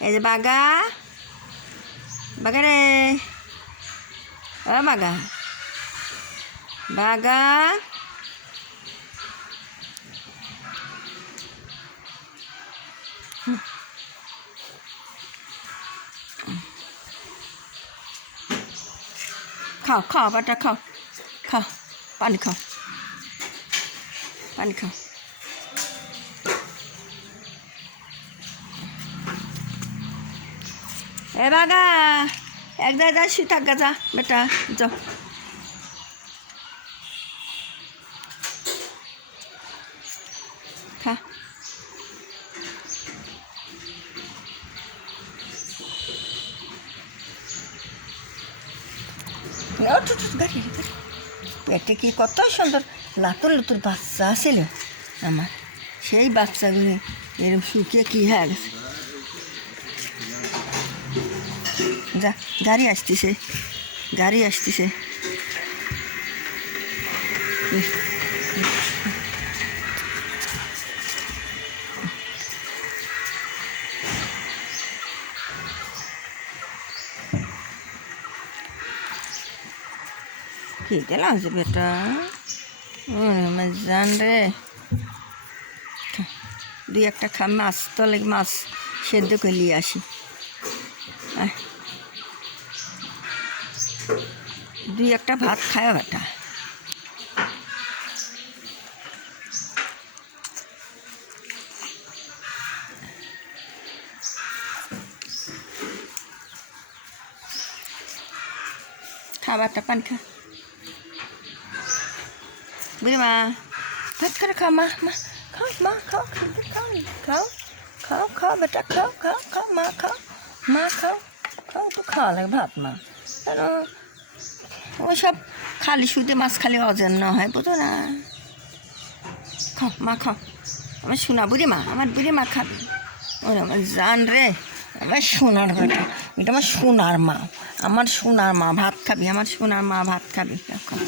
এই যে বাগা, বাগা রে, ও বাগা, বাগা, খাও খাও বাটা খাও, খাও পানি খাও, পানি খাও। এ বাগা, এক জায়গায় যা শুয়ে থাক গা, যা বেটা, যাও। খা। পেটে কি কত সুন্দর লাতুর লুতুর বাচ্চা ছিল আমার, সেই বাচ্চাগুলি এরকম শুকিয়ে কি হয়ে গেছে। যা, গাড়ি আসতেছে, গাড়ি আসতেছে। খিদে লাগছে বেটা, জান রে। দুই একটা মাছ তলে মাছ সেদ্ধ করে নিয়ে আসি। দুই একটা ভাত খায় বেটা। খাবারটা পানি খা, বুঝলি মা, ভাত খাওয়া খা, মা মা খাও, মা খাও, খাও খাও খাও খাও বেটা, খাও খাও খাও, মা খাও, মা খাও, খাও তো খাওয়া লাগে ভাত মা। কেন ওইসব খালি শুধু মাছ খালি অজন্য হয়, বুঝো না। খাও মা খাও, আমার সোনা বুড়ি মা, আমার বুড়ি মা খাবি। ও আমার জান রে, আমার সোনার বেটা, এটা আমার সোনার মা, আমার সোনার মা ভাত খাবি, আমার সোনার মা ভাত খাবি। খাও।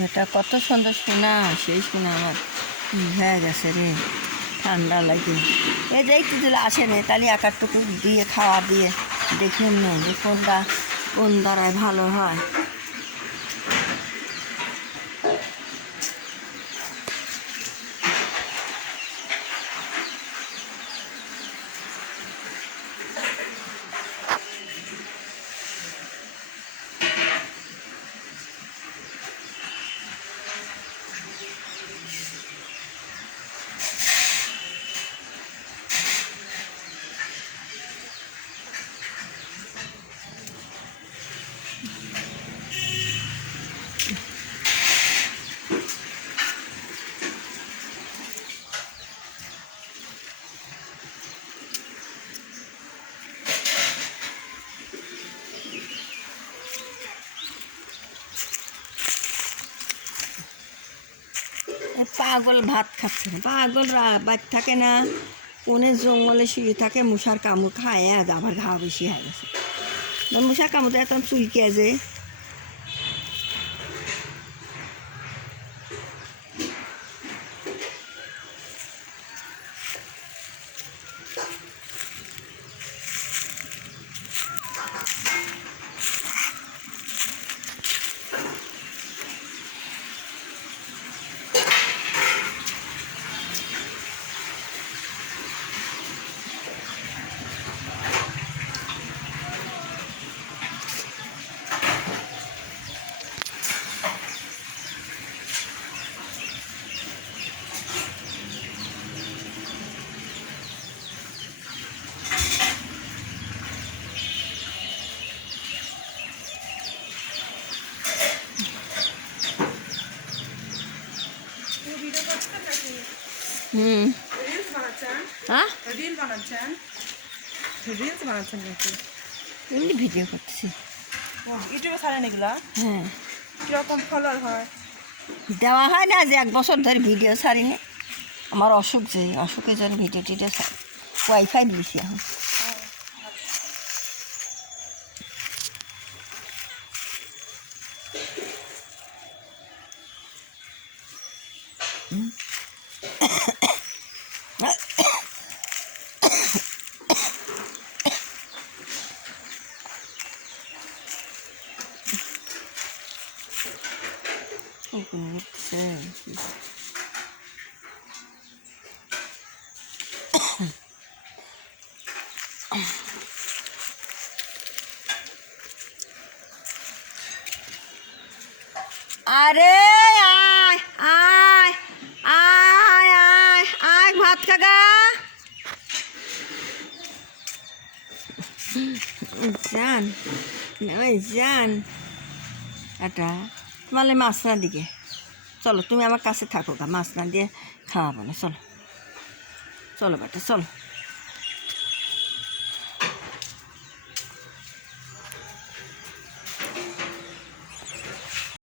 বেটা কত সুন্দর সোনা, সেই সোনা আমার হয়ে গেছে রে, ঠান্ডা লাগে। এই যে একটু দিলে আসে নে, তাহলে একারটুকু দিয়ে খাওয়া দিয়ে দেখুন না যে কোনটা কোন দ্বারায় ভালো হয়। পাগল ভাত খাচ্ছে, পাগল বাদ থাকে না, কোনে জঙ্গলে শুয়ে থাকে, মশার কামড় খায়, আবার ঘা বেশি হয়ে গেছে। মশার কামড় এত চুলকে যে। হুম রিলস বানাচ্ছেন? হ্যাঁ রিল বানাচ্ছেন? রিলস বানাচ্ছেন নাকি? এমনি ভিডিও করতেছি। ইউটিউবে ছাড়েন এগুলা? হ্যাঁ কিরকম ফলোয়ার হয়? দেওয়া হয় না, যে 1 বছর ধরে ভিডিও ছাড়িনি। আমার অসুখ, যে অসুখের জন্য ভিডিও টিডিও ছাড়ি। ওয়াইফাই দিয়েছি এখন। আরে আয় আয় আয় আয় আয় ভাত খাগা জান, ওই জান এটা তোমার মাছ না দিকে চলো, তুমি আমার কাছে থাকো গা, মাছ না দিয়ে খাওয়াবো না। চলো চলো বেটা চলো।